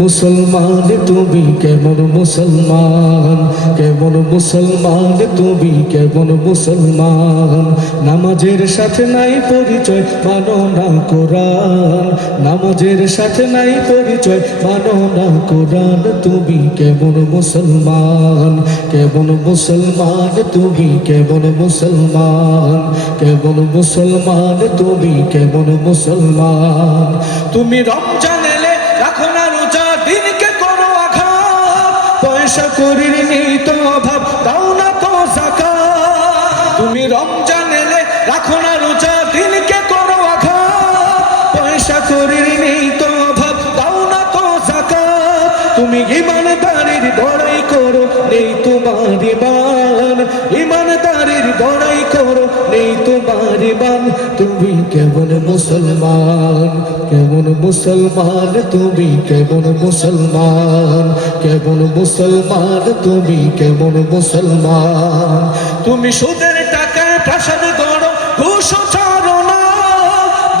মুসলমান তুমি কেমন মুসলমান, কেমন মুসলমান তুমি কেমন মুসলমান। নামাজের সাথে নাই পরিচয়, মানো না কোরআন। নামাজের সাথে নাই পরিচয়, মানো না কোরআন। তুমি কেমন মুসলমান, কেমন মুসলমান তুমি কেমন মুসলমান, কেমন মুসলমান তুমি কেমন মুসলমান। তুমি রমজান এলে রাখো না রোজা, দিনকে করো আঘাত। পয়সা করির নেই তো অভাব, দাও না তো যাকাত। তুমি রমজান এলে রাখো না রোজা, দিনকে করো আঘাত। পয়সা করির নেই তো অভাব, দাও না তো যাকাত। তুমি ইমানদারির বড়াই করো, নেই তোমার ইমান। ইমানদারির বড়াই করো, নেই তোমার ইমান। তুমি কেমন মুসলমান, কেমন মুসলমান তুমি কেমন মুসলমান, কেমন মুসলমান তুমি কেমন মুসলমান। তুমি সুদের টাকায় প্রাসাদ গড়ো, ঘুষ ছাড়ো না।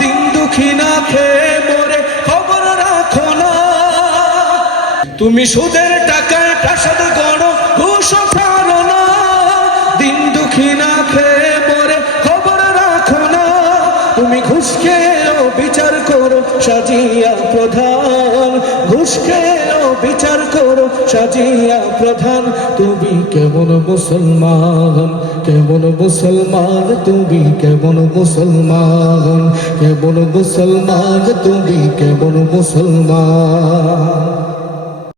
দিন দুঃখী না খেয়ে মরে খবর রাখো না। তুমি সুদের টাকায় প্রাসাদ গড়ো, ঘুষ ছাড়ো না। দিন দুঃখী না খেয়ে মরে খবর রাখো না। তুমি ঘুষ খেয়েও বিচার করো সাজিয়া প্রধান, ঘুষ খেয়েও বিচার করো সাজিয়া প্রধান। তুমি কেমন মুসলমান, কেমন মুসলমান তুমি কেমন মুসলমান, কেমন মুসলমান তুমি কেমন মুসলমান।